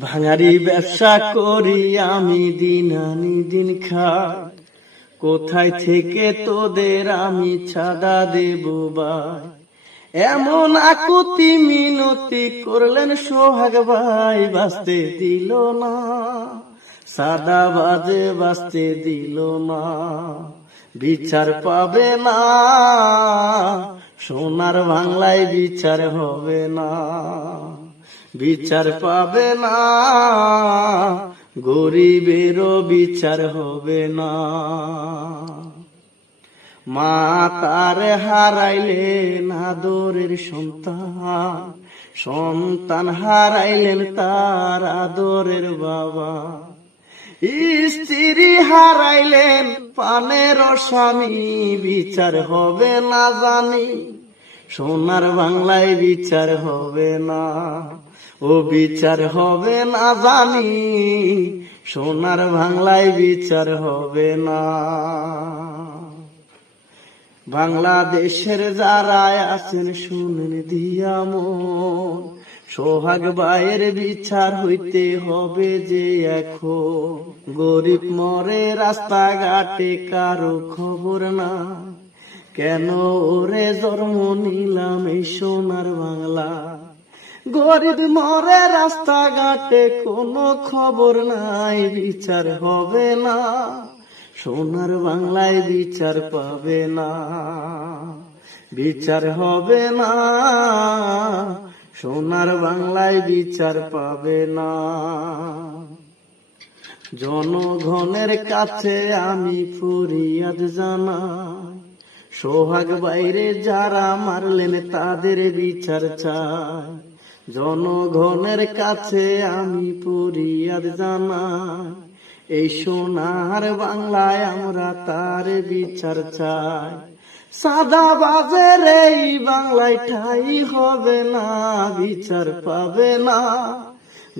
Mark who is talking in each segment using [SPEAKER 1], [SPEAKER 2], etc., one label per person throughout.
[SPEAKER 1] ভাঙারি ব্যবসা করি আমি দিন আনি দিন খাই। কোথায় থেকে তোদের আমি ছাদা দেব ভাই? এমন আকুতি মিনতি করলেন সোহাগ ভাই, বাঁচতে দিল না। সাদা বাজে বাঁচতে দিল না। বিচার পাবে না। সোনার বাংলায় বিচার হবে না। বিচার পাবে না। গরিবেরও বিচার হবে না। মা তার হারাইলেন আদরের সন্তান। সন্তান হারাইলেন তার আদরের বাবা। স্ত্রী হারাইলেন পানের স্বামী। বিচার হবে না জানি। সোনার বাংলায় বিচার হবে না, ও বিচার হবে না জানি, সোনার বাংলায় বিচার হবে না। বাংলাদেশের যারা আছেন, শুনেন দিয়াম সোহাগ ভাইয়ের বিচার হইতে হবে যে এখন। গরিব মরে রাস্তাঘাটে কারও খবর না। কেন ওরে জন্ম নিলাম এই সোনার বাংলা? গরিব মরে রাস্তাঘাটে কোনো খবর নাই, বিচার হবে না। সোনার বাংলায় বিচার পাবে না। বিচার হবে না। সোনার বাংলায় বিচার পাবে না। জনগণের কাছে আমি ফরিয়াদ জানাই। সোহাগ বাইরে যারা মারলেন তাদের বিচার চাই। জনগণের কাছে আমি ফরিয়াদ জানাই। এই সোনার বাংলায় আমরা তার বিচার চাই। সাদা বাজের এই বাংলায় ঠাই হবে না, বিচার পাবে না।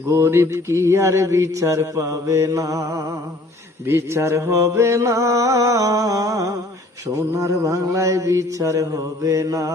[SPEAKER 1] গরিব কি আর বিচার পাবে না, বিচার হবে না। সোনার বাংলায় বিচার হবে না।